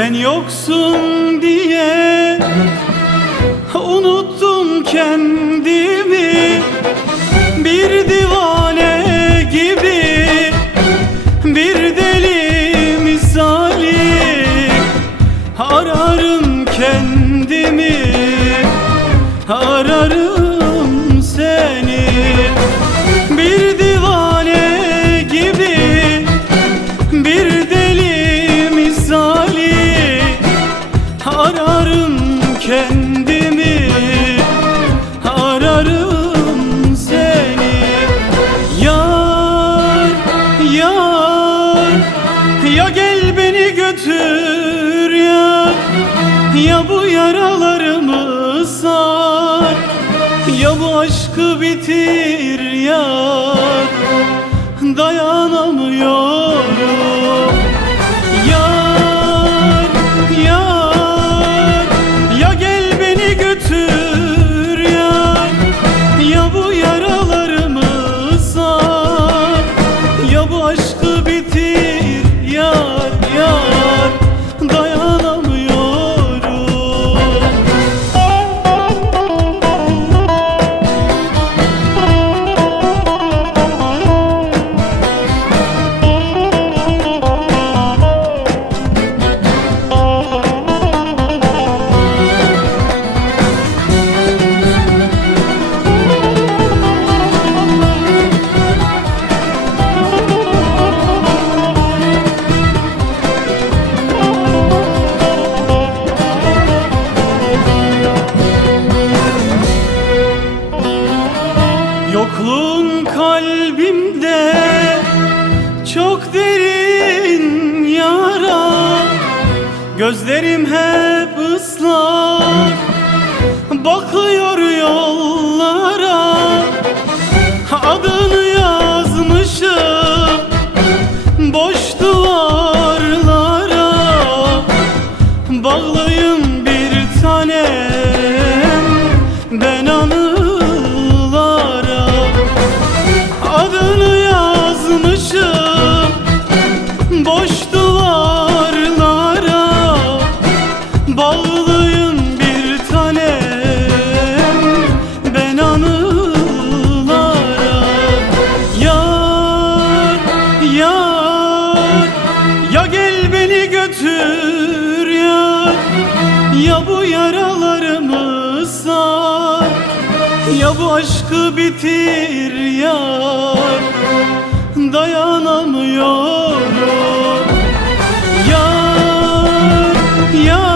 Sen yoksun diye unuttum kendimi, bir divane gibi, bir deli misali ararım kendimi, ararım seni. Bir divane gibi, bir deli misali ararım kendimi, ararım seni. Yar, yar, ya gel beni götür yar, ya bu yaralarımı sar, ya bu aşkı bitir yar, dayanamıyorum. Yar, yar, ya gel beni götür yar, ya bu yaralarımı sar, ya bu aşkı bitir yar, yar, dayanamıyorum. Yokluğun kalbimde çok derin yara, gözlerim hep ıslak, bakıyor yollara. Adını yazmışım boş duvarlara, bağlıyım bir tanem ben anılara. Adını yazmışım boş duvarlara, bağlıyım bir tanem ben anılara. Yar, yar, ya gel beni götür yar, ya bu yaralarımı sar, ya bu aşkı bitir yar, dayanamıyorum. Yar, yar,